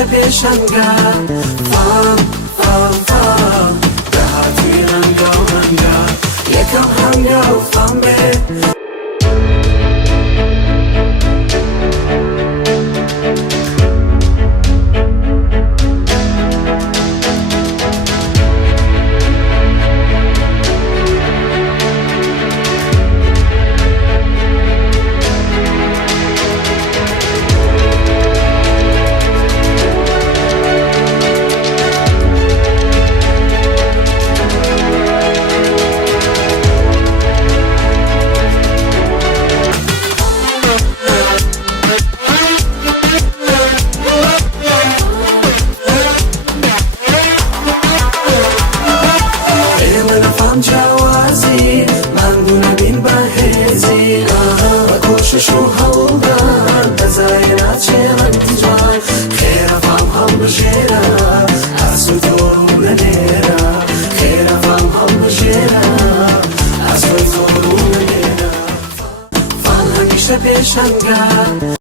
همیشه پیشنگه فام دهاتی رنگا یکم هنگا و فام به جوازی من گونه بین بهزی و کوشش و هلدن بزاینات چیرن جوان خیر فهم هم بجیره از تو نمیره خیر فهم هم بجیره از تو نمیره فهم همیشه پیشنگه